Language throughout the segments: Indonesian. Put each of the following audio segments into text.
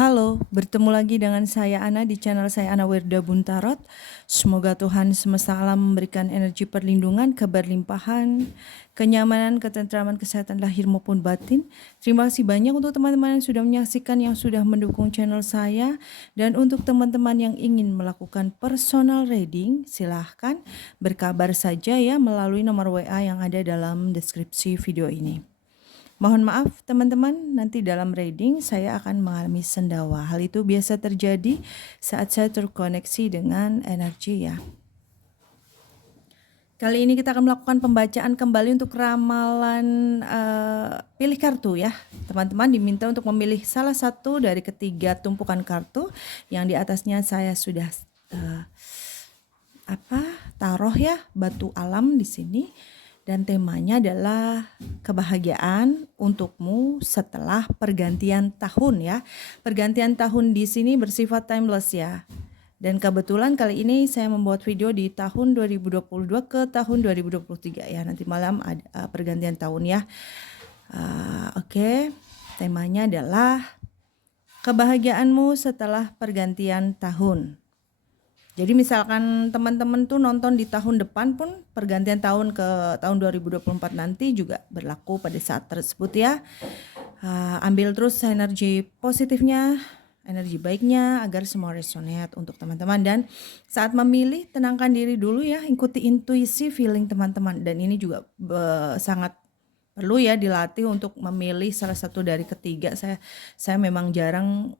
Halo, bertemu lagi dengan saya Ana di channel saya Ana Wirda Buntarot. Semoga Tuhan semesta alam memberikan energi perlindungan, keberlimpahan, kenyamanan, ketentraman, kesehatan lahir maupun batin. Terima kasih banyak untuk teman-teman yang sudah menyaksikan, yang sudah mendukung channel saya. Dan untuk teman-teman yang ingin melakukan personal reading, silahkan berkabar saja ya melalui nomor WA yang ada dalam deskripsi video ini. Mohon maaf teman-teman, nanti dalam reading saya akan mengalami sendawa. Hal itu biasa terjadi saat saya terkoneksi dengan energi ya. Kali ini kita akan melakukan pembacaan kembali untuk ramalan pilih kartu ya. Teman-teman diminta untuk memilih salah satu dari ketiga tumpukan kartu yang di atasnya saya sudah taruh ya batu alam di sini. Dan temanya adalah kebahagiaan untukmu setelah pergantian tahun ya. Pergantian tahun di sini bersifat timeless ya. Dan kebetulan kali ini saya membuat video di tahun 2022 ke tahun 2023 ya. Nanti malam ada pergantian tahun ya. Oke. Temanya adalah kebahagiaanmu setelah pergantian tahun. Jadi misalkan teman-teman tuh nonton di tahun depan pun pergantian tahun ke tahun 2024 nanti juga berlaku pada saat tersebut ya. Ambil terus energi positifnya, energi baiknya agar semua resonate untuk teman-teman. Dan saat memilih tenangkan diri dulu ya, ikuti intuisi feeling teman-teman. Dan ini juga sangat perlu ya dilatih untuk memilih salah satu dari ketiga. Saya memang jarang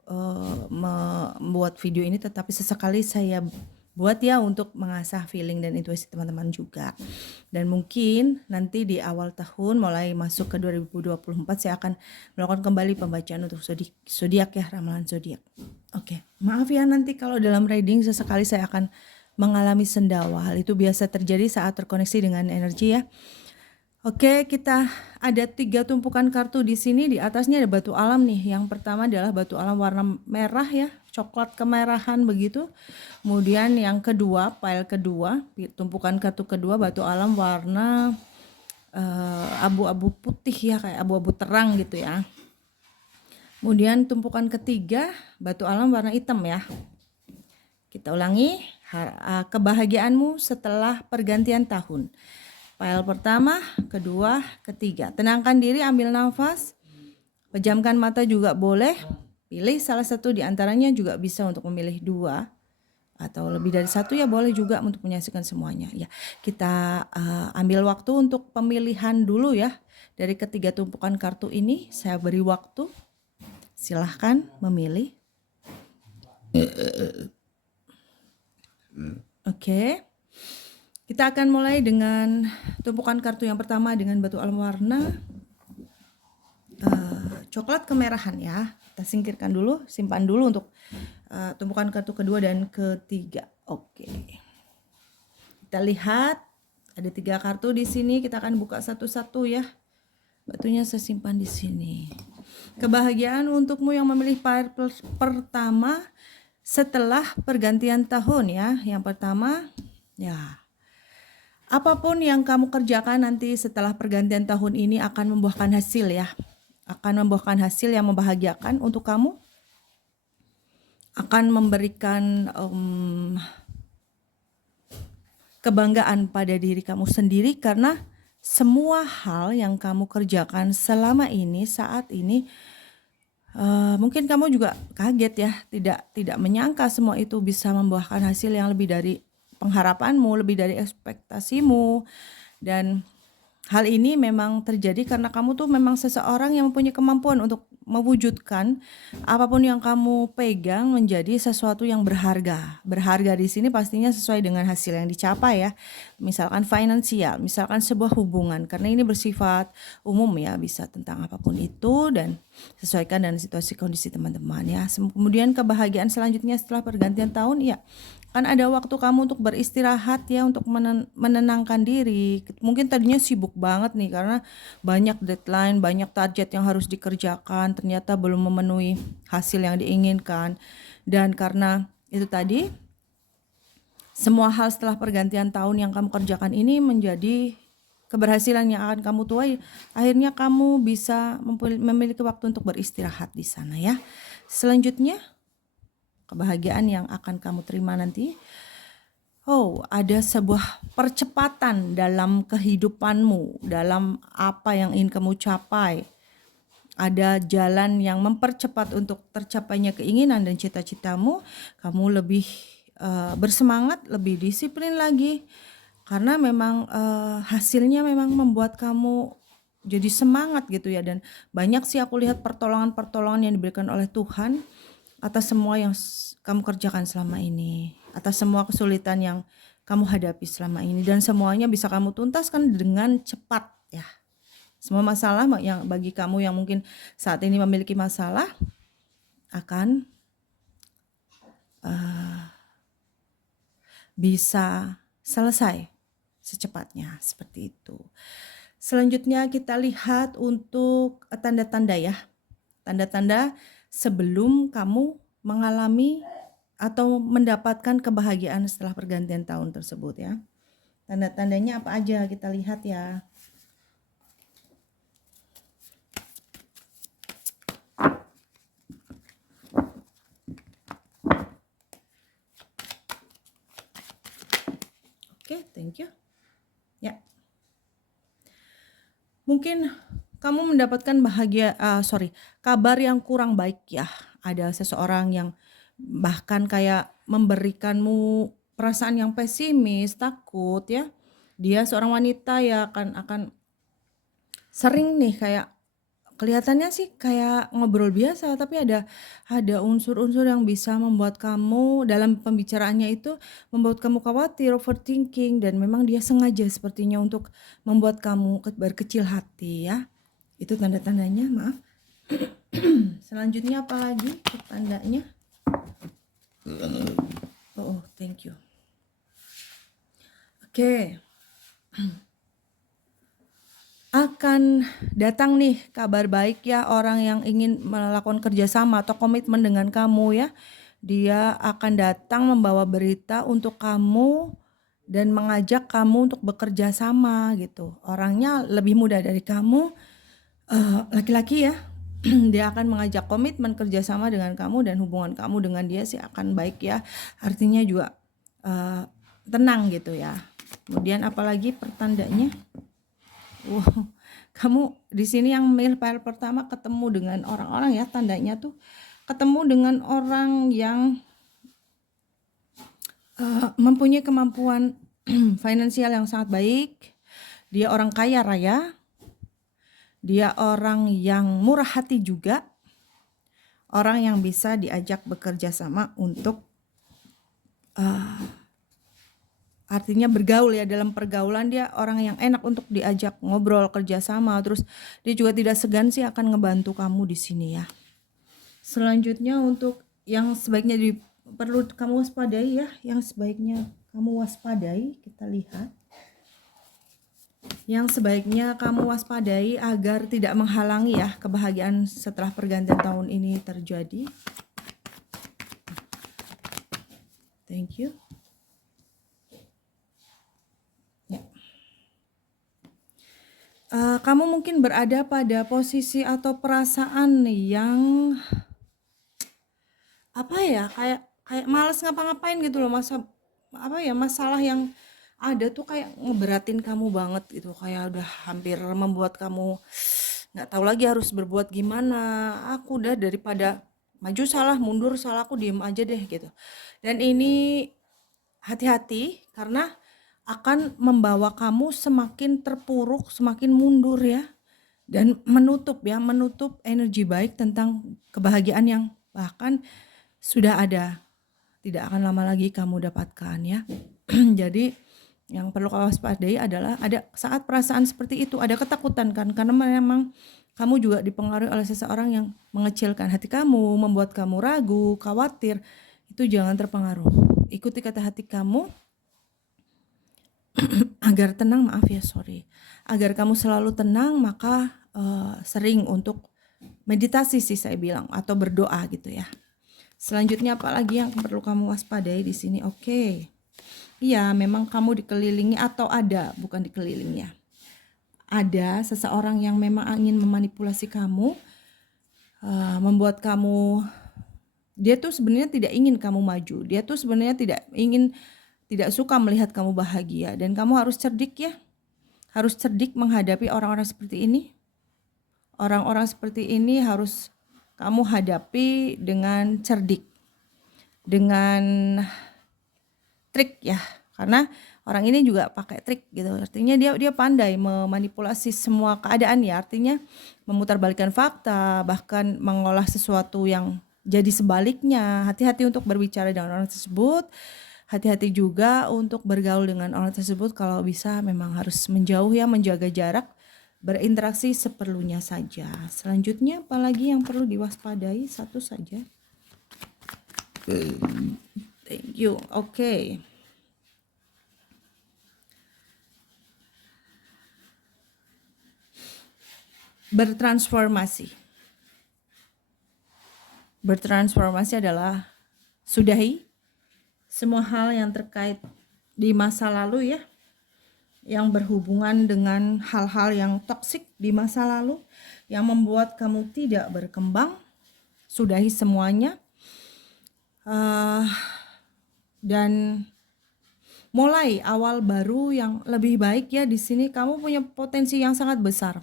membuat video ini, tetapi sesekali saya buat ya untuk mengasah feeling dan intuisi teman-teman juga. Dan mungkin nanti di awal tahun mulai masuk ke 2024 saya akan melakukan kembali pembacaan untuk zodiak ya, ramalan zodiak. Oke, maaf ya nanti kalau dalam reading sesekali saya akan mengalami sendawa. Hal itu biasa terjadi saat terkoneksi dengan energi ya. Oke, kita ada 3 tumpukan kartu di sini. Di atasnya ada batu alam nih. Yang pertama adalah batu alam warna merah ya, coklat kemerahan begitu. Kemudian yang kedua, pile kedua, tumpukan kartu kedua batu alam warna abu-abu putih ya, kayak abu-abu terang gitu ya. Kemudian tumpukan ketiga batu alam warna hitam ya. Kita ulangi, kebahagiaanmu setelah pergantian tahun. Pile pertama, kedua, ketiga. Tenangkan diri, ambil nafas. Pejamkan mata juga boleh. Pilih salah satu di antaranya, juga bisa untuk memilih 2 atau lebih dari 1 ya, boleh juga untuk menyaksikan semuanya ya. Kita ambil waktu untuk pemilihan dulu ya. Dari ketiga tumpukan kartu ini saya beri waktu. Silahkan memilih. Oke. Kita akan mulai dengan tumpukan kartu yang pertama dengan batu alam warna coklat kemerahan ya. Kita singkirkan dulu, simpan dulu untuk tumpukan kartu kedua dan ketiga. Oke. Kita lihat ada 3 kartu di sini. Kita akan buka satu-satu ya. Batunya saya simpan di sini. Kebahagiaan untukmu yang memilih pile pertama setelah pergantian tahun ya. Yang pertama ya. Apapun yang kamu kerjakan nanti setelah pergantian tahun ini akan membuahkan hasil ya. Akan membuahkan hasil yang membahagiakan untuk kamu. Akan memberikan kebanggaan pada diri kamu sendiri karena semua hal yang kamu kerjakan selama ini, saat ini, mungkin kamu juga kaget ya, tidak menyangka semua itu bisa membuahkan hasil yang lebih dari pengharapanmu, lebih dari ekspektasimu. Dan hal ini memang terjadi karena kamu tuh memang seseorang yang mempunyai kemampuan untuk mewujudkan apapun yang kamu pegang menjadi sesuatu yang berharga. Berharga di sini pastinya sesuai dengan hasil yang dicapai ya. Misalkan finansial, misalkan sebuah hubungan, karena ini bersifat umum ya, bisa tentang apapun itu dan sesuaikan dengan situasi kondisi teman-teman ya. Kemudian kebahagiaan selanjutnya setelah pergantian tahun ya. Kan ada waktu kamu untuk beristirahat ya, untuk menenangkan diri. Mungkin tadinya sibuk banget nih karena banyak deadline, banyak target yang harus dikerjakan, ternyata belum memenuhi hasil yang diinginkan. Dan karena itu tadi, semua hal setelah pergantian tahun yang kamu kerjakan ini menjadi keberhasilan yang akan kamu tuai. Akhirnya kamu bisa memiliki waktu untuk beristirahat di sana ya. Selanjutnya, kebahagiaan yang akan kamu terima nanti. Ada sebuah percepatan dalam kehidupanmu, dalam apa yang ingin kamu capai. Ada jalan yang mempercepat untuk tercapainya keinginan dan cita-citamu. Kamu lebih bersemangat, lebih disiplin lagi. Karena memang hasilnya memang membuat kamu jadi semangat gitu ya. Dan banyak sih aku lihat pertolongan-pertolongan yang diberikan oleh Tuhan atas semua yang kamu kerjakan selama ini, atas semua kesulitan yang kamu hadapi selama ini, dan semuanya bisa kamu tuntaskan dengan cepat ya. Semua masalah yang bagi kamu yang mungkin saat ini memiliki masalah akan bisa selesai secepatnya, seperti itu. Selanjutnya kita lihat untuk tanda-tanda ya. Tanda-tanda sebelum kamu mengalami atau mendapatkan kebahagiaan setelah pergantian tahun tersebut ya. Tanda-tandanya apa aja kita lihat ya. Oke, thank you. Ya. Mungkin kamu mendapatkan kabar yang kurang baik ya. Ada seseorang yang bahkan kayak memberikanmu perasaan yang pesimis, takut ya. Dia seorang wanita ya akan sering nih kayak kelihatannya sih kayak ngobrol biasa, tapi ada unsur-unsur yang bisa membuat kamu dalam pembicaraannya itu membuat kamu khawatir, overthinking, dan memang dia sengaja sepertinya untuk membuat kamu berkecil hati ya. Itu tanda-tandanya, maaf. Selanjutnya apa lagi tandanya? Thank you. Oke. Akan datang nih kabar baik ya, orang yang ingin melakukan kerjasama atau komitmen dengan kamu ya. Dia akan datang membawa berita untuk kamu dan mengajak kamu untuk bekerja sama gitu. Orangnya lebih muda dari kamu, laki-laki ya. Dia akan mengajak komitmen kerjasama dengan kamu, dan hubungan kamu dengan dia sih akan baik ya. Artinya juga tenang gitu ya. Kemudian apalagi pertandanya? Kamu di sini yang file pertama ketemu dengan orang-orang ya, tandanya tuh ketemu dengan orang yang mempunyai kemampuan finansial yang sangat baik. Dia orang kaya raya. Dia orang yang murah hati juga. Orang yang bisa diajak bekerja sama untuk artinya bergaul ya, dalam pergaulan dia orang yang enak untuk diajak ngobrol kerjasama. Terus dia juga tidak segan sih akan ngebantu kamu di sini ya. Selanjutnya untuk yang sebaiknya perlu kamu waspadai ya, yang sebaiknya kamu waspadai, kita lihat. Yang sebaiknya kamu waspadai agar tidak menghalangi ya kebahagiaan setelah pergantian tahun ini terjadi. Thank you. Ya. Kamu mungkin berada pada posisi atau perasaan yang kayak malas ngapa-ngapain gitu loh, masalah yang ada tuh kayak ngeberatin kamu banget gitu, kayak udah hampir membuat kamu nggak tahu lagi harus berbuat gimana. Aku udah daripada maju salah, mundur salah, aku diem aja deh gitu. Dan ini hati-hati karena akan membawa kamu semakin terpuruk, semakin mundur ya, dan menutup energi baik tentang kebahagiaan yang bahkan sudah ada, tidak akan lama lagi kamu dapatkan ya. Jadi yang perlu kau waspadai adalah ada saat perasaan seperti itu, ada ketakutan kan, karena memang kamu juga dipengaruhi oleh seseorang yang mengecilkan hati kamu, membuat kamu ragu, khawatir. Itu jangan terpengaruh. Ikuti kata hati kamu agar tenang, agar kamu selalu tenang, maka sering untuk meditasi sih saya bilang, atau berdoa gitu ya. Selanjutnya apalagi yang perlu kamu waspadai di sini? Oke. Iya, memang kamu dikelilingi atau bukan dikelilingi ya. Ada seseorang yang memang ingin memanipulasi kamu, membuat kamu Dia tuh sebenarnya tidak ingin kamu maju. Dia tuh sebenarnya tidak suka melihat kamu bahagia, dan kamu harus cerdik ya. Harus cerdik menghadapi orang-orang seperti ini. Orang-orang seperti ini harus kamu hadapi dengan cerdik, dengan trik ya. Karena orang ini juga pakai trik gitu. Artinya dia pandai memanipulasi semua keadaan ya. Artinya memutarbalikkan fakta, bahkan mengolah sesuatu yang jadi sebaliknya. Hati-hati untuk berbicara dengan orang tersebut. Hati-hati juga untuk bergaul dengan orang tersebut. Kalau bisa memang harus menjauh ya, menjaga jarak, berinteraksi seperlunya saja. Selanjutnya apalagi yang perlu diwaspadai? Satu saja. Thank you. Oke. Bertransformasi. Bertransformasi adalah sudahi semua hal yang terkait di masa lalu ya, yang berhubungan dengan hal-hal yang toksik di masa lalu, yang membuat kamu tidak berkembang. Sudahi semuanya. Dan mulai awal baru yang lebih baik ya. Di sini kamu punya potensi yang sangat besar.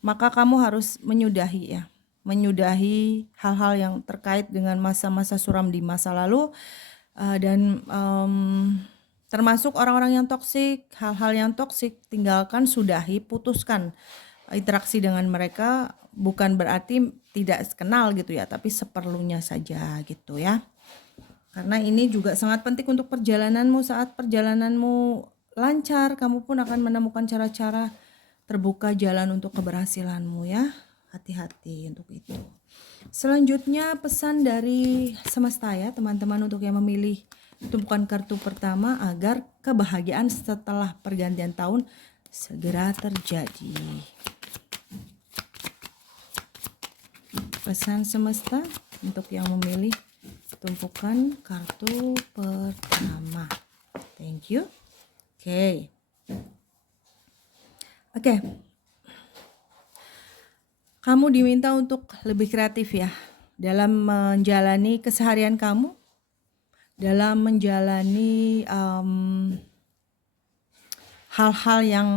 Maka kamu harus menyudahi ya. Menyudahi hal-hal yang terkait dengan masa-masa suram di masa lalu, dan termasuk orang-orang yang toksik, hal-hal yang toksik, tinggalkan, sudahi, putuskan interaksi dengan mereka. Bukan berarti tidak kenal gitu ya, tapi seperlunya saja gitu ya. Karena ini juga sangat penting untuk perjalananmu. Saat perjalananmu lancar, kamu pun akan menemukan cara-cara terbuka jalan untuk keberhasilanmu ya. Hati-hati untuk itu. Selanjutnya pesan dari semesta ya teman-teman, untuk yang memilih tumpukan kartu pertama, agar kebahagiaan setelah pergantian tahun segera terjadi. Pesan semesta untuk yang memilih tumpukan kartu pertama. Thank you. Oke. Kamu diminta untuk lebih kreatif ya dalam menjalani keseharian kamu, dalam menjalani hal-hal yang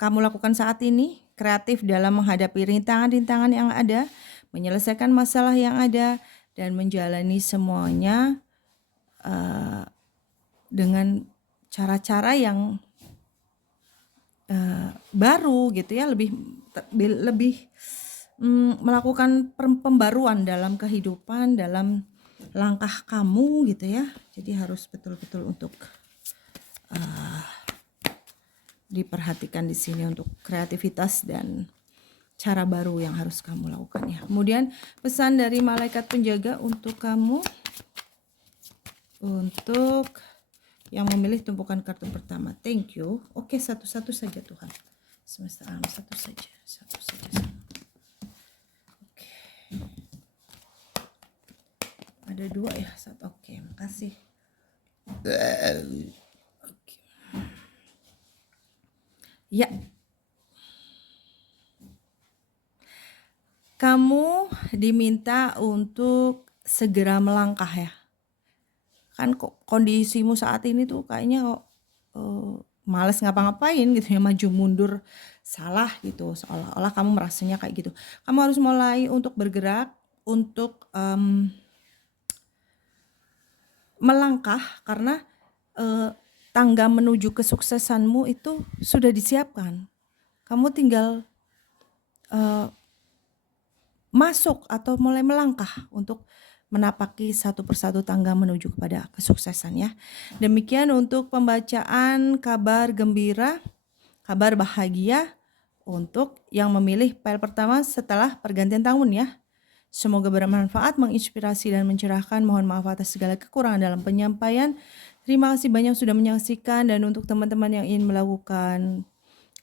kamu lakukan saat ini. Kreatif dalam menghadapi rintangan-rintangan yang ada, menyelesaikan masalah yang ada, dan menjalani semuanya dengan cara-cara yang baru gitu ya, lebih melakukan pembaruan dalam kehidupan, dalam langkah kamu gitu ya. Jadi harus betul-betul untuk diperhatikan di sini untuk kreativitas dan cara baru yang harus kamu lakukan ya. Kemudian pesan dari malaikat penjaga untuk kamu, untuk yang memilih tumpukan kartu pertama. Thank you. Oke, satu-satu saja Tuhan. Semesta alam, satu saja. Oke. Ada dua ya, satu. Oke, makasih. Oke. Ya. Kamu diminta untuk segera melangkah ya. Kan kok kondisimu saat ini tuh kayaknya kok males ngapa-ngapain gitu ya, maju mundur salah gitu, seolah-olah kamu merasanya kayak gitu. Kamu harus mulai untuk bergerak, untuk melangkah, karena tangga menuju kesuksesanmu itu sudah disiapkan. Kamu tinggal masuk atau mulai melangkah untuk menapaki satu persatu tangga menuju kepada kesuksesan ya. Demikian untuk pembacaan kabar gembira, kabar bahagia untuk yang memilih file pertama setelah pergantian tahun ya. Semoga bermanfaat, menginspirasi dan mencerahkan. Mohon maaf atas segala kekurangan dalam penyampaian. Terima kasih banyak sudah menyaksikan, dan untuk teman-teman yang ingin melakukan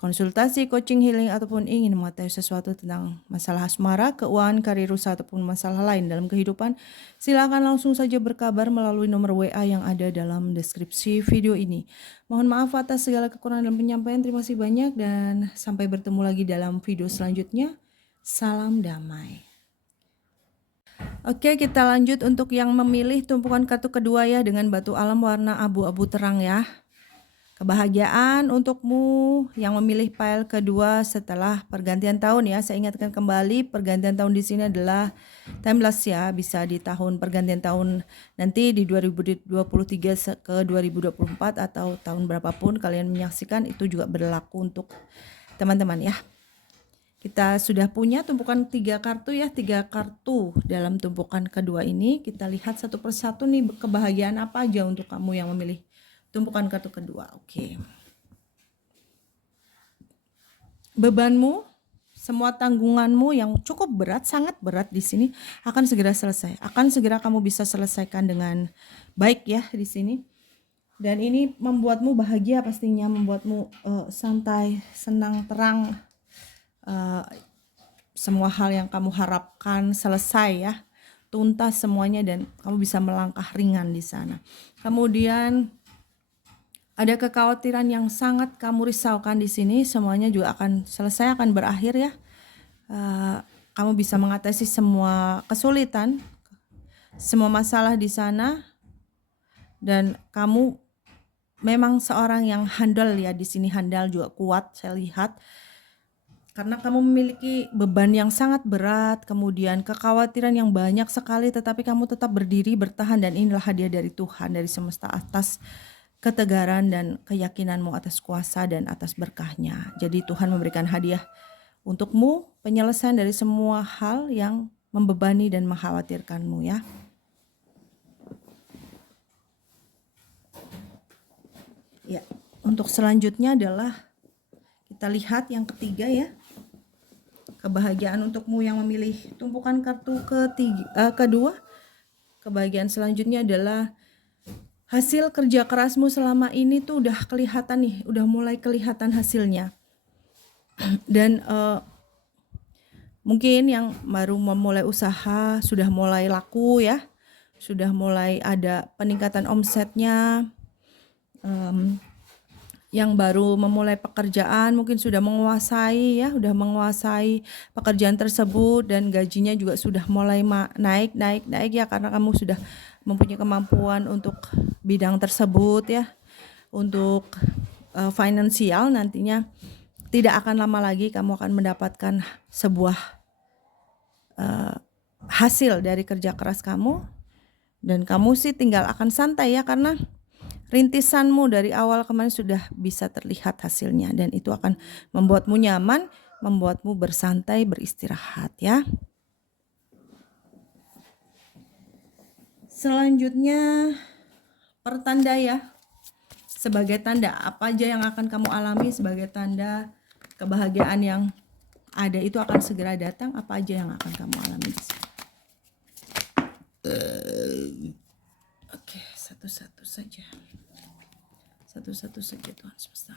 konsultasi, coaching, healing, ataupun ingin mengetahui sesuatu tentang masalah asmara, keuangan, karir, usaha, ataupun masalah lain dalam kehidupan, silakan langsung saja berkabar melalui nomor WA yang ada dalam deskripsi video ini. Mohon maaf atas segala kekurangan dalam penyampaian. Terima kasih banyak dan sampai bertemu lagi dalam video selanjutnya. Salam damai. Oke, kita lanjut untuk yang memilih tumpukan kartu kedua ya, dengan batu alam warna abu-abu terang ya. Kebahagiaan untukmu yang memilih pile kedua setelah pergantian tahun ya. Saya ingatkan kembali, pergantian tahun di sini adalah timeless ya, bisa di tahun pergantian tahun nanti di 2023 ke 2024 atau tahun berapapun kalian menyaksikan, itu juga berlaku untuk teman-teman ya. Kita sudah punya tumpukan 3 kartu ya, 3 kartu dalam tumpukan kedua ini. Kita lihat satu persatu nih, kebahagiaan apa aja untuk kamu yang memilih tumpukan kartu kedua. Oke. Bebanmu, semua tanggunganmu yang cukup berat, sangat berat di sini akan segera selesai. Akan segera kamu bisa selesaikan dengan baik ya di sini. Dan ini membuatmu bahagia pastinya, membuatmu santai, senang, terang. Semua hal yang kamu harapkan selesai ya, tuntas semuanya, dan kamu bisa melangkah ringan di sana. Kemudian ada kekhawatiran yang sangat kamu risaukan di sini, semuanya juga akan selesai, akan berakhir ya. Kamu bisa mengatasi semua kesulitan, semua masalah di sana, dan kamu memang seorang yang handal ya di sini, handal juga kuat saya lihat. Karena kamu memiliki beban yang sangat berat, kemudian kekhawatiran yang banyak sekali, tetapi kamu tetap berdiri, bertahan, dan inilah hadiah dari Tuhan, dari semesta, atas ketegaran dan keyakinanmu atas kuasa dan atas berkahnya. Jadi Tuhan memberikan hadiah untukmu, penyelesaian dari semua hal yang membebani dan mengkhawatirkanmu ya. Ya, untuk selanjutnya adalah kita lihat yang ketiga ya. Kebahagiaan untukmu yang memilih tumpukan kartu kedua. Kebahagiaan selanjutnya adalah hasil kerja kerasmu selama ini tuh udah kelihatan nih, udah mulai kelihatan hasilnya. Dan mungkin yang baru memulai usaha sudah mulai laku ya, sudah mulai ada peningkatan omsetnya. Yang baru memulai pekerjaan mungkin sudah menguasai ya, udah menguasai pekerjaan tersebut, dan gajinya juga sudah mulai naik ya, karena kamu sudah mempunyai kemampuan untuk bidang tersebut ya. Untuk finansial nantinya tidak akan lama lagi kamu akan mendapatkan sebuah hasil dari kerja keras kamu, dan kamu sih tinggal akan santai ya, karena rintisanmu dari awal kemarin sudah bisa terlihat hasilnya, dan itu akan membuatmu nyaman, membuatmu bersantai, beristirahat ya. Selanjutnya pertanda ya. Sebagai tanda apa aja yang akan kamu alami, sebagai tanda kebahagiaan yang ada itu akan segera datang, apa aja yang akan kamu alami di sini. Oke, satu-satu saja. Satu-satu saja Tuhan semesta.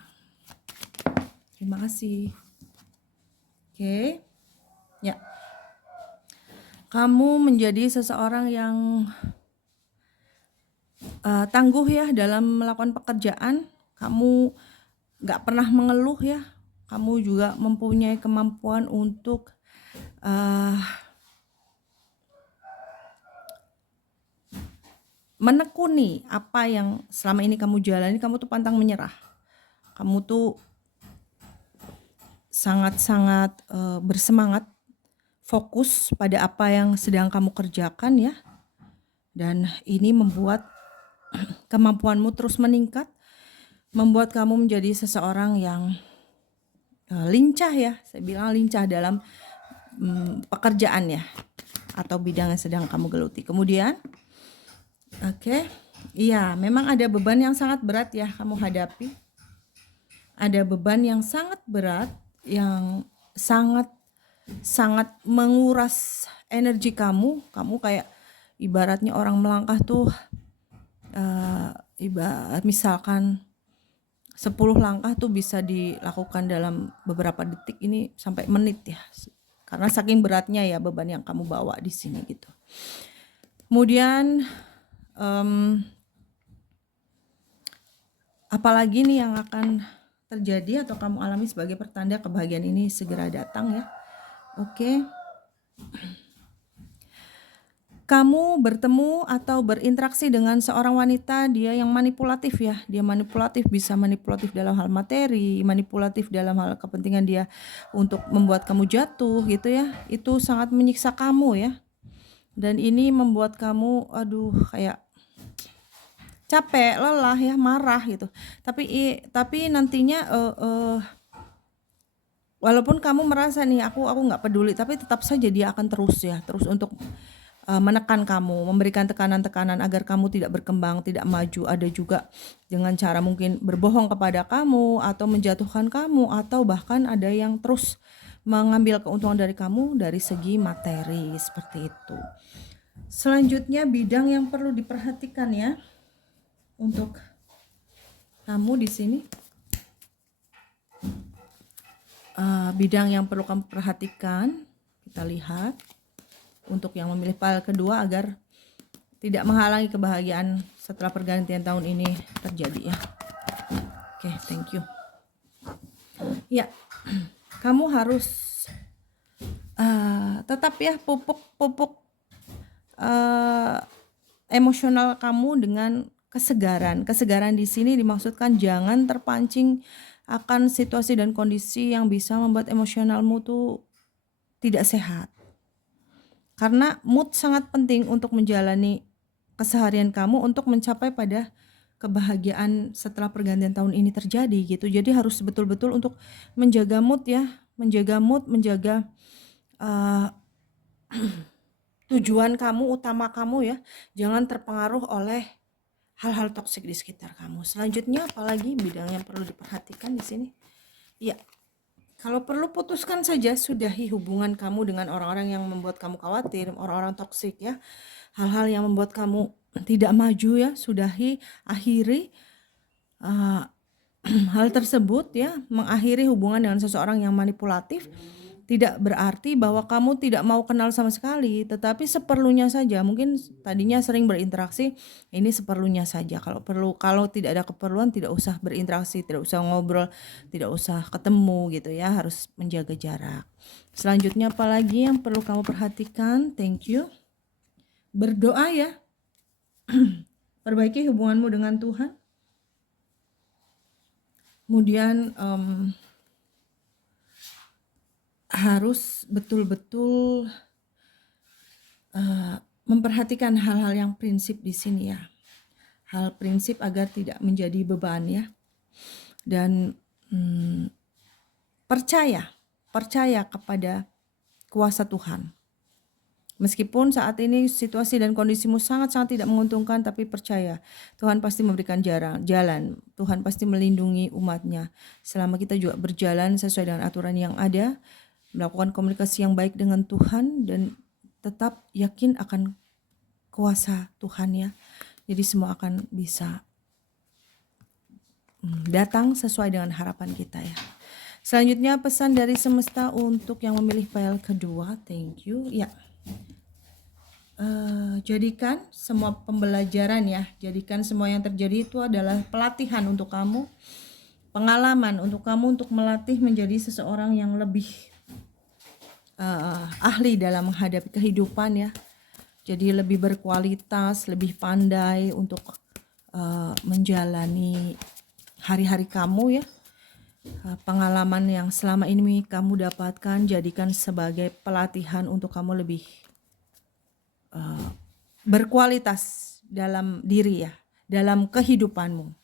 Terima kasih. Oke. Ya. Kamu menjadi seseorang yang tangguh ya dalam melakukan pekerjaan. Kamu gak pernah mengeluh ya. Kamu juga mempunyai kemampuan untuk menekuni apa yang selama ini kamu jalani. Kamu tuh pantang menyerah. Kamu tuh sangat-sangat bersemangat, fokus pada apa yang sedang kamu kerjakan ya. Dan ini membuat kemampuanmu terus meningkat, membuat kamu menjadi seseorang yang lincah ya. Saya bilang lincah dalam pekerjaan ya, atau bidang yang sedang kamu geluti. Kemudian iya, memang ada beban yang sangat berat ya kamu hadapi. Ada beban yang sangat berat, yang sangat menguras energi kamu. Kamu kayak ibaratnya orang melangkah tuh, misalkan 10 langkah tuh bisa dilakukan dalam beberapa detik, ini sampai menit ya. Karena saking beratnya ya beban yang kamu bawa di sini gitu. Kemudian apalagi nih yang akan terjadi atau kamu alami sebagai pertanda kebahagiaan ini segera datang ya. Oke. kamu bertemu atau berinteraksi dengan seorang wanita, dia yang manipulatif ya. Dia manipulatif, bisa manipulatif dalam hal materi, manipulatif dalam hal kepentingan dia untuk membuat kamu jatuh gitu ya. Itu sangat menyiksa kamu ya. Dan ini membuat kamu kayak capek, lelah ya, marah gitu. Tapi nantinya walaupun kamu merasa nih aku nggak peduli, tapi tetap saja dia akan terus untuk menekan kamu, memberikan tekanan-tekanan agar kamu tidak berkembang, tidak maju. Ada juga dengan cara mungkin berbohong kepada kamu atau menjatuhkan kamu, atau bahkan ada yang terus mengambil keuntungan dari kamu dari segi materi seperti itu. Selanjutnya bidang yang perlu diperhatikan ya untuk kamu di sini. Bidang yang perlu kamu perhatikan, kita lihat untuk yang memilih file kedua agar tidak menghalangi kebahagiaan setelah pergantian tahun ini terjadi ya. Oke, thank you. Ya, kamu harus tetap ya pupuk emosional kamu dengan kesegaran. Kesegaran di sini dimaksudkan jangan terpancing akan situasi dan kondisi yang bisa membuat emosionalmu tuh tidak sehat. Karena mood sangat penting untuk menjalani keseharian kamu untuk mencapai pada kebahagiaan setelah pergantian tahun ini terjadi gitu. Jadi harus betul-betul untuk menjaga mood ya, menjaga tujuan kamu, utama kamu ya. Jangan terpengaruh oleh hal-hal toksik di sekitar kamu. Selanjutnya apalagi bidang yang perlu diperhatikan di sini? Ya, kalau perlu putuskan saja, sudahi hubungan kamu dengan orang-orang yang membuat kamu khawatir, orang-orang toksik ya. Hal-hal yang membuat kamu tidak maju ya, sudahi, akhiri hal tersebut ya. Mengakhiri hubungan dengan seseorang yang manipulatif tidak berarti bahwa kamu tidak mau kenal sama sekali, tetapi seperlunya saja. Mungkin tadinya sering berinteraksi, ini seperlunya saja. Kalau tidak ada keperluan, tidak usah berinteraksi, tidak usah ngobrol, tidak usah ketemu gitu ya, harus menjaga jarak. Selanjutnya apalagi yang perlu kamu perhatikan? Thank you. Berdoa ya. Perbaiki hubunganmu dengan Tuhan. Kemudian harus betul-betul memperhatikan hal-hal yang prinsip di sini ya. Hal prinsip agar tidak menjadi beban ya. Dan percaya kepada kuasa Tuhan. Meskipun saat ini situasi dan kondisimu sangat-sangat tidak menguntungkan, tapi percaya Tuhan pasti memberikan jalan. Tuhan pasti melindungi umatnya. Selama kita juga berjalan sesuai dengan aturan yang ada, melakukan komunikasi yang baik dengan Tuhan, dan tetap yakin akan kuasa Tuhan ya. Jadi semua akan bisa datang sesuai dengan harapan kita ya. Selanjutnya pesan dari semesta untuk yang memilih file kedua. Thank you. Ya. Jadikan semua pembelajaran ya. Jadikan semua yang terjadi itu adalah pelatihan untuk kamu. Pengalaman untuk kamu untuk melatih menjadi seseorang yang lebih ahli dalam menghadapi kehidupan ya. Jadi lebih berkualitas, lebih pandai untuk menjalani hari-hari kamu ya. Pengalaman yang selama ini kamu dapatkan, jadikan sebagai pelatihan untuk kamu lebih berkualitas dalam diri ya, dalam kehidupanmu.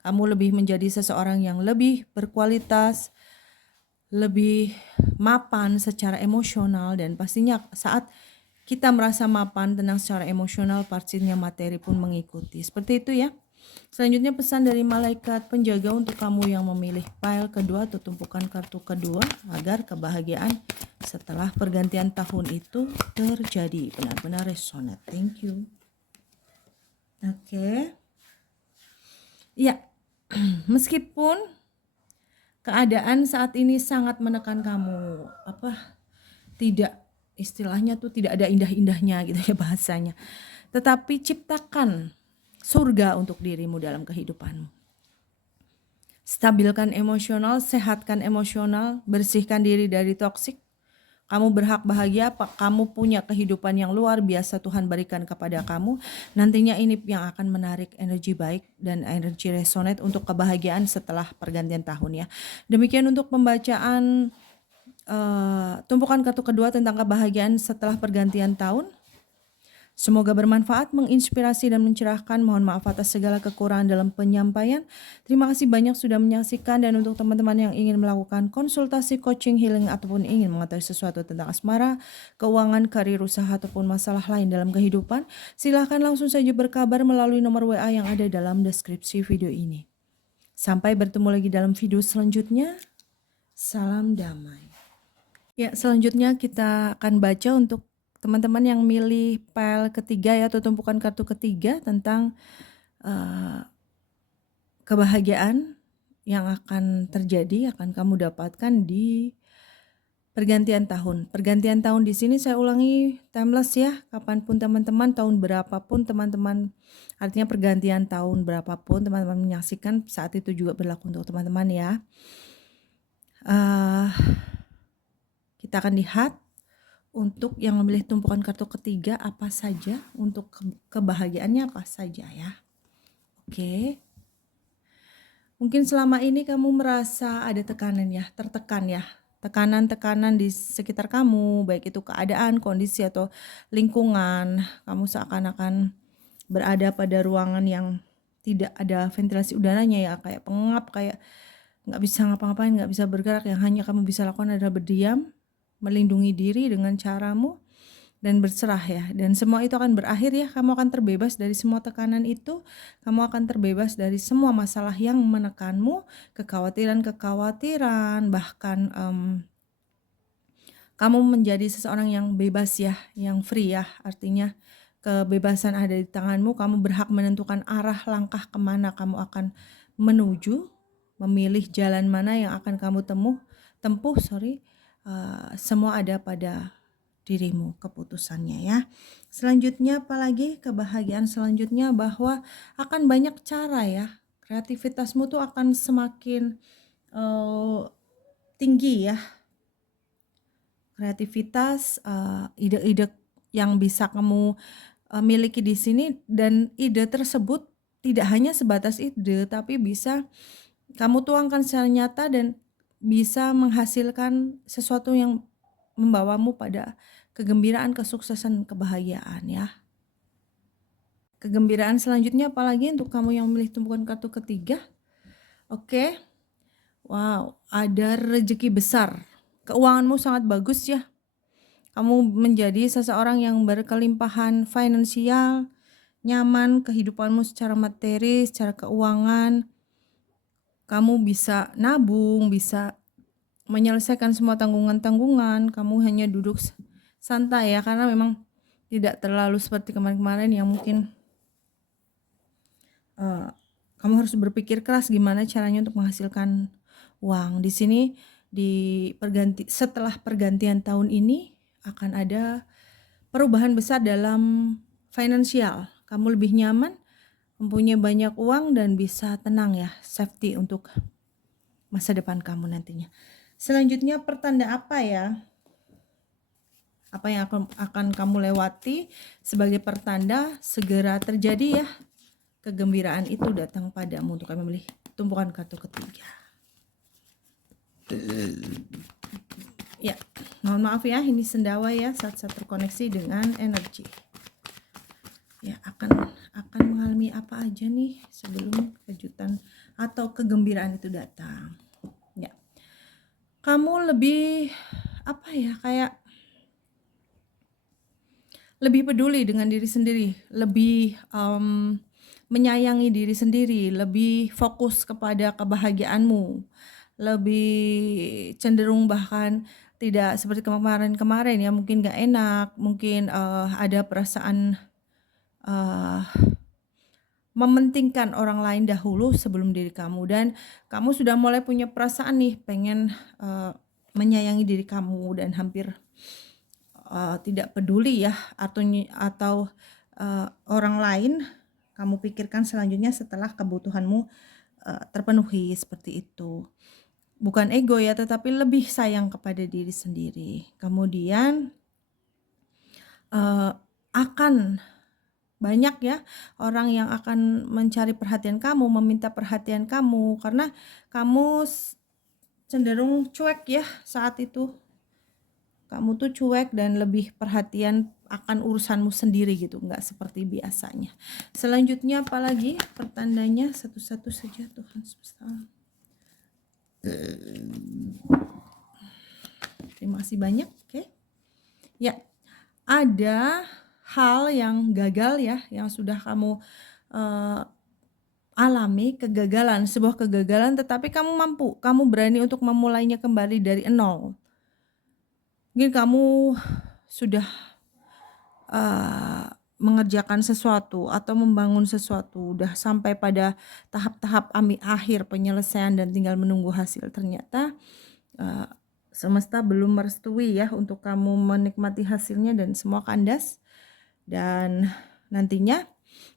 Kamu lebih menjadi seseorang yang lebih berkualitas, lebih mapan secara emosional, dan pastinya saat kita merasa mapan, tenang secara emosional, pastinya materi pun mengikuti. Seperti itu ya. Selanjutnya pesan dari malaikat penjaga untuk kamu yang memilih file kedua atau tumpukan kartu kedua agar kebahagiaan setelah pergantian tahun itu terjadi. Benar-benar resonate. Thank you. Oke. Ya, meskipun keadaan saat ini sangat menekan kamu, tidak, istilahnya tuh tidak ada indah-indahnya gitu ya bahasanya. Tetapi ciptakan surga untuk dirimu dalam kehidupanmu. Stabilkan emosional, sehatkan emosional, bersihkan diri dari toksik. Kamu berhak bahagia, kamu punya kehidupan yang luar biasa Tuhan berikan kepada kamu. Nantinya ini yang akan menarik energi baik dan energi resonate untuk kebahagiaan setelah pergantian tahun ya. Demikian untuk pembacaan tumpukan kartu kedua tentang kebahagiaan setelah pergantian tahun. Semoga bermanfaat, menginspirasi, dan mencerahkan. Mohon maaf atas segala kekurangan dalam penyampaian. Terima kasih banyak sudah menyaksikan, dan untuk teman-teman yang ingin melakukan konsultasi coaching healing ataupun ingin mengetahui sesuatu tentang asmara, keuangan, karir, usaha, ataupun masalah lain dalam kehidupan, silahkan langsung saja berkabar melalui nomor WA yang ada dalam deskripsi video ini. Sampai bertemu lagi dalam video selanjutnya. Salam damai. Ya, selanjutnya kita akan baca untuk teman-teman yang milih pile ketiga ya, atau tumpukan kartu ketiga tentang kebahagiaan yang akan terjadi, akan kamu dapatkan di pergantian tahun. Pergantian tahun di sini saya ulangi timeless ya, kapanpun teman-teman, tahun berapapun teman-teman, artinya pergantian tahun berapapun teman-teman menyaksikan, saat itu juga berlaku untuk teman-teman ya. Kita akan lihat untuk yang memilih tumpukan kartu ketiga apa saja, untuk kebahagiaannya apa saja ya. Oke. Mungkin selama ini kamu merasa ada tekanan ya, tertekan ya. Tekanan-tekanan di sekitar kamu, baik itu keadaan, kondisi, atau lingkungan. Kamu seakan-akan berada pada ruangan yang tidak ada ventilasi udaranya ya, kayak pengap, kayak nggak bisa ngapa-ngapain, nggak bisa bergerak. Yang hanya kamu bisa lakukan adalah berdiam, melindungi diri dengan caramu, dan berserah ya. Dan semua itu akan berakhir ya, kamu akan terbebas dari semua tekanan itu, kamu akan terbebas dari semua masalah yang menekanmu, kekhawatiran-kekhawatiran, bahkan kamu menjadi seseorang yang bebas ya, yang free ya. Artinya kebebasan ada di tanganmu, kamu berhak menentukan arah langkah kemana kamu akan menuju, memilih jalan mana yang akan kamu tempuh. Semua ada pada dirimu keputusannya ya. Selanjutnya apalagi kebahagiaan selanjutnya, bahwa akan banyak cara ya. Kreativitasmu tuh akan semakin tinggi ya. Kreativitas, ide-ide yang bisa kamu miliki di sini, dan ide tersebut tidak hanya sebatas ide, tapi bisa kamu tuangkan secara nyata dan bisa menghasilkan sesuatu yang membawamu pada kegembiraan, kesuksesan, kebahagiaan ya. Kegembiraan selanjutnya apalagi untuk kamu yang memilih tumpukan kartu ketiga. Oke. Wow, ada rezeki besar. Keuanganmu sangat bagus ya. Kamu menjadi seseorang yang berkelimpahan finansial, nyaman kehidupanmu secara materi, secara keuangan. Kamu bisa nabung, bisa menyelesaikan semua tanggungan-tanggungan. Kamu hanya duduk santai ya, karena memang tidak terlalu seperti kemarin-kemarin yang mungkin kamu harus berpikir keras gimana caranya untuk menghasilkan uang. Di sini setelah pergantian tahun ini akan ada perubahan besar dalam finansial. Kamu lebih nyaman, mempunyai banyak uang, dan bisa tenang ya, safety untuk masa depan kamu nantinya. Selanjutnya pertanda apa ya? Apa yang akan kamu lewati sebagai pertanda segera terjadi ya. Kegembiraan itu datang padamu untuk kami memilih tumpukan kartu ketiga. Ya, mohon maaf ya, ini sendawa ya, saat-saat terkoneksi dengan energi. Ya, akan mengalami apa aja nih sebelum kejutan atau kegembiraan itu datang. Ya. Kamu lebih kayak lebih peduli dengan diri sendiri, lebih menyayangi diri sendiri, lebih fokus kepada kebahagiaanmu, lebih cenderung bahkan tidak seperti kemarin ya, mungkin gak enak, mungkin ada perasaan mementingkan orang lain dahulu sebelum diri kamu, dan kamu sudah mulai punya perasaan nih pengen menyayangi diri kamu, dan hampir tidak peduli ya atau orang lain kamu pikirkan selanjutnya setelah kebutuhanmu terpenuhi, seperti itu. bukan ego ya, tetapi lebih sayang kepada diri sendiri. Kemudian akan banyak ya orang yang akan mencari perhatian kamu, meminta perhatian kamu karena kamu cenderung cuek ya saat itu. Kamu tuh cuek dan lebih perhatian akan urusanmu sendiri gitu, nggak seperti biasanya. Selanjutnya apalagi pertandanya, satu-satu saja Tuhan semesta. Terima kasih banyak. Oke. Ya, ada hal yang gagal ya, yang sudah kamu alami, sebuah kegagalan, tetapi kamu berani untuk memulainya kembali dari nol. Mungkin kamu sudah mengerjakan sesuatu atau membangun sesuatu, udah sampai pada tahap-tahap akhir penyelesaian dan tinggal menunggu hasil. Ternyata semesta belum merestui ya untuk kamu menikmati hasilnya dan semua kandas. Dan nantinya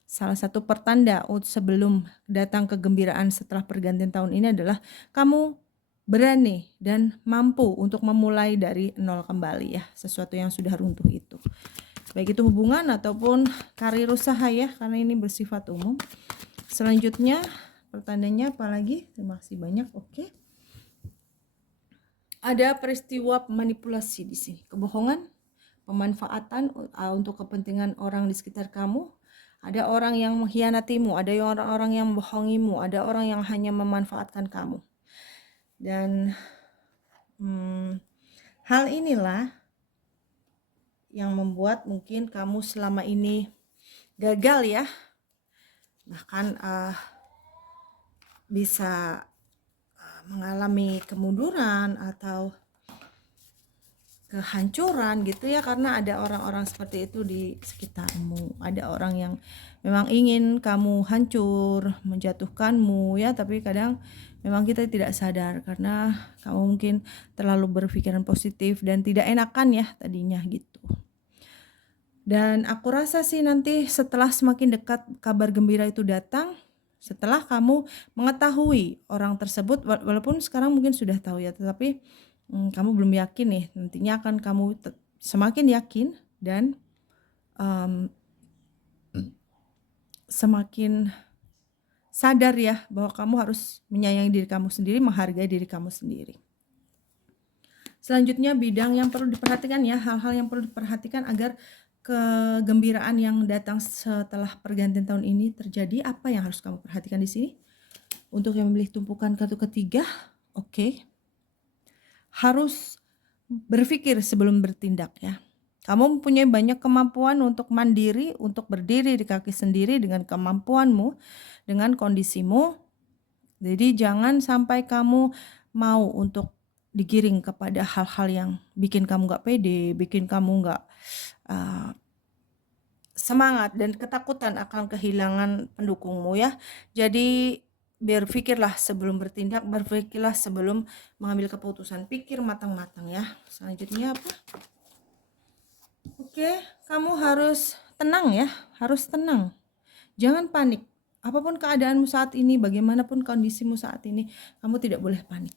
salah satu pertanda sebelum datang kegembiraan setelah pergantian tahun ini adalah kamu berani dan mampu untuk memulai dari nol kembali ya, sesuatu yang sudah runtuh itu. Baik itu hubungan ataupun karir usaha ya, karena ini bersifat umum. Selanjutnya pertandanya apalagi? Terima kasih banyak. Oke. Ada peristiwa manipulasi di sini, kebohongan, pemanfaatan untuk kepentingan orang di sekitar kamu. Ada orang yang mengkhianatimu, ada orang-orang yang membohongimu, ada orang yang hanya memanfaatkan kamu. Dan hal inilah yang membuat mungkin kamu selama ini gagal ya, bahkan bisa mengalami kemunduran atau kehancuran gitu ya, karena ada orang-orang seperti itu di sekitarmu. Ada orang yang memang ingin kamu hancur, menjatuhkanmu ya, tapi kadang memang kita tidak sadar karena kamu mungkin terlalu berpikiran positif dan tidak enakan ya tadinya gitu. Dan aku rasa sih nanti setelah semakin dekat kabar gembira itu datang, setelah kamu mengetahui orang tersebut, walaupun sekarang mungkin sudah tahu ya, tetapi kamu belum yakin nih, nantinya akan kamu semakin yakin dan semakin sadar ya bahwa kamu harus menyayangi diri kamu sendiri, menghargai diri kamu sendiri. Selanjutnya bidang yang perlu diperhatikan ya, hal-hal yang perlu diperhatikan agar kegembiraan yang datang setelah pergantian tahun ini terjadi. Apa yang harus kamu perhatikan di sini? Untuk yang memilih tumpukan kartu ketiga, oke. Harus berpikir sebelum bertindak ya. Kamu mempunyai banyak kemampuan untuk mandiri, untuk berdiri di kaki sendiri dengan kemampuanmu, dengan kondisimu. Jadi jangan sampai kamu mau untuk digiring kepada hal-hal yang bikin kamu gak pede, bikin kamu gak semangat dan ketakutan akan kehilangan pendukungmu ya. Jadi berpikirlah sebelum bertindak, berpikirlah sebelum mengambil keputusan, pikir matang-matang ya. Selanjutnya apa? Oke, kamu harus tenang ya, harus tenang. Jangan panik. Apapun keadaanmu saat ini, bagaimanapun kondisimu saat ini, kamu tidak boleh panik.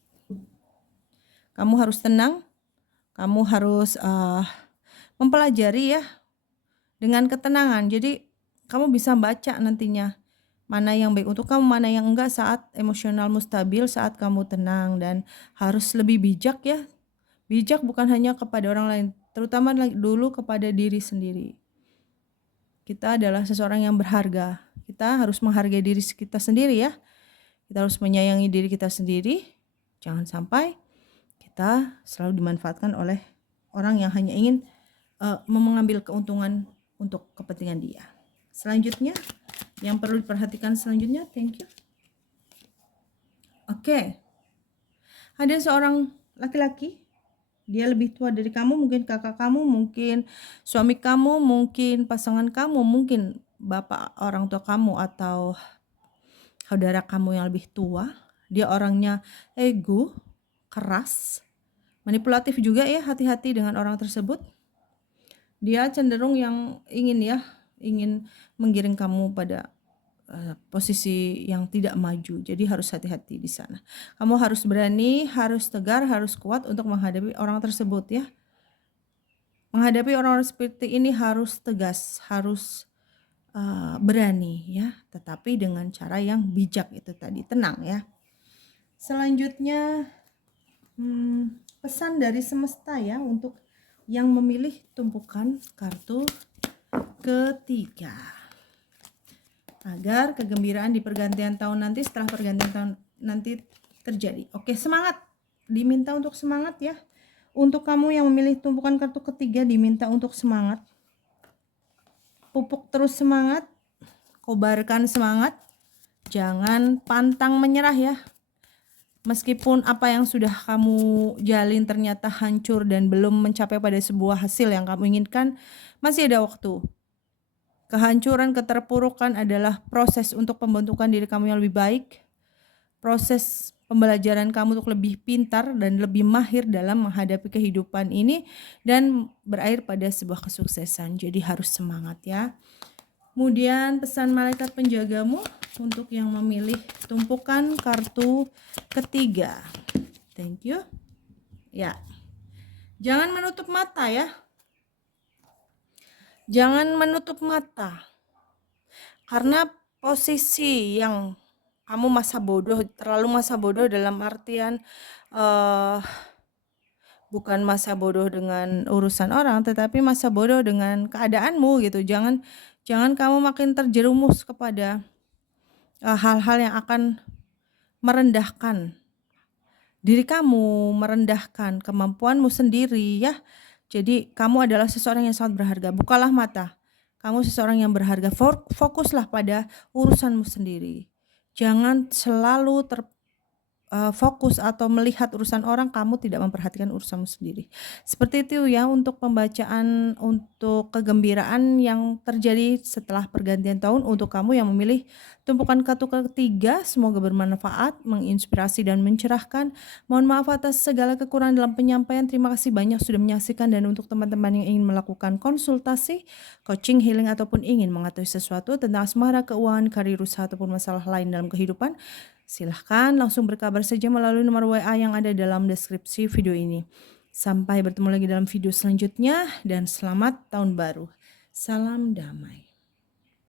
Kamu harus tenang, kamu harus mempelajari ya dengan ketenangan. Jadi kamu bisa baca nantinya mana yang baik untuk kamu, mana yang enggak saat emosionalmu stabil, saat kamu tenang, dan harus lebih bijak ya. Bijak bukan hanya kepada orang lain, terutama dulu kepada diri sendiri. Kita adalah seseorang yang berharga. Kita harus menghargai diri kita sendiri ya. Kita harus menyayangi diri kita sendiri. Jangan sampai kita selalu dimanfaatkan oleh orang yang hanya ingin mengambil keuntungan untuk kepentingan dia. Selanjutnya, yang perlu diperhatikan selanjutnya, thank you. Oke. Ada seorang laki-laki, dia lebih tua dari kamu, mungkin kakak kamu, mungkin suami kamu, mungkin pasangan kamu, mungkin bapak orang tua kamu atau saudara kamu yang lebih tua. Dia orangnya ego, keras, manipulatif juga ya, hati-hati dengan orang tersebut. Dia cenderung yang ingin menggiring kamu pada posisi yang tidak maju. Jadi harus hati-hati di sana. Kamu harus berani, harus tegar, harus kuat untuk menghadapi orang tersebut ya. Menghadapi orang-orang seperti ini harus tegas, harus berani ya, tetapi dengan cara yang bijak itu tadi, tenang ya. Selanjutnya pesan dari semesta ya untuk yang memilih tumpukan kartu ketiga. Agar kegembiraan di pergantian tahun nanti, setelah pergantian tahun nanti terjadi. Oke, semangat. Diminta untuk semangat ya. Untuk kamu yang memilih tumpukan kartu ketiga diminta untuk semangat. Pupuk terus semangat. Kobarkan semangat. Jangan pantang menyerah ya. Meskipun apa yang sudah kamu jalin ternyata hancur dan belum mencapai pada sebuah hasil yang kamu inginkan, masih ada waktu. Kehancuran, keterpurukan adalah proses untuk pembentukan diri kamu yang lebih baik, proses pembelajaran kamu untuk lebih pintar dan lebih mahir dalam menghadapi kehidupan ini dan berakhir pada sebuah kesuksesan. Jadi harus semangat ya. Kemudian pesan malaikat penjagamu untuk yang memilih tumpukan kartu ketiga. Thank you. Ya. Jangan menutup mata ya. Jangan menutup mata. Karena posisi yang kamu masa bodoh, terlalu masa bodoh dalam artian bukan masa bodoh dengan urusan orang, tetapi masa bodoh dengan keadaanmu gitu. Jangan kamu makin terjerumus kepada hal-hal yang akan merendahkan diri kamu, merendahkan kemampuanmu sendiri ya. Jadi kamu adalah seseorang yang sangat berharga. Bukalah mata. Kamu seseorang yang berharga. Fokuslah pada urusanmu sendiri. Jangan selalu fokus atau melihat urusan orang, kamu tidak memperhatikan urusanmu sendiri. Seperti itu ya untuk pembacaan untuk kegembiraan yang terjadi setelah pergantian tahun untuk kamu yang memilih tumpukan kartu ketiga. Semoga bermanfaat, menginspirasi dan mencerahkan. Mohon maaf atas segala kekurangan dalam penyampaian. Terima kasih banyak sudah menyaksikan, dan untuk teman-teman yang ingin melakukan konsultasi, coaching, healing ataupun ingin mengetahui sesuatu tentang asmara, keuangan, karir, usaha ataupun masalah lain dalam kehidupan, silahkan langsung berkabar saja melalui nomor WA yang ada dalam deskripsi video ini. Sampai bertemu lagi dalam video selanjutnya dan selamat tahun baru. Salam damai.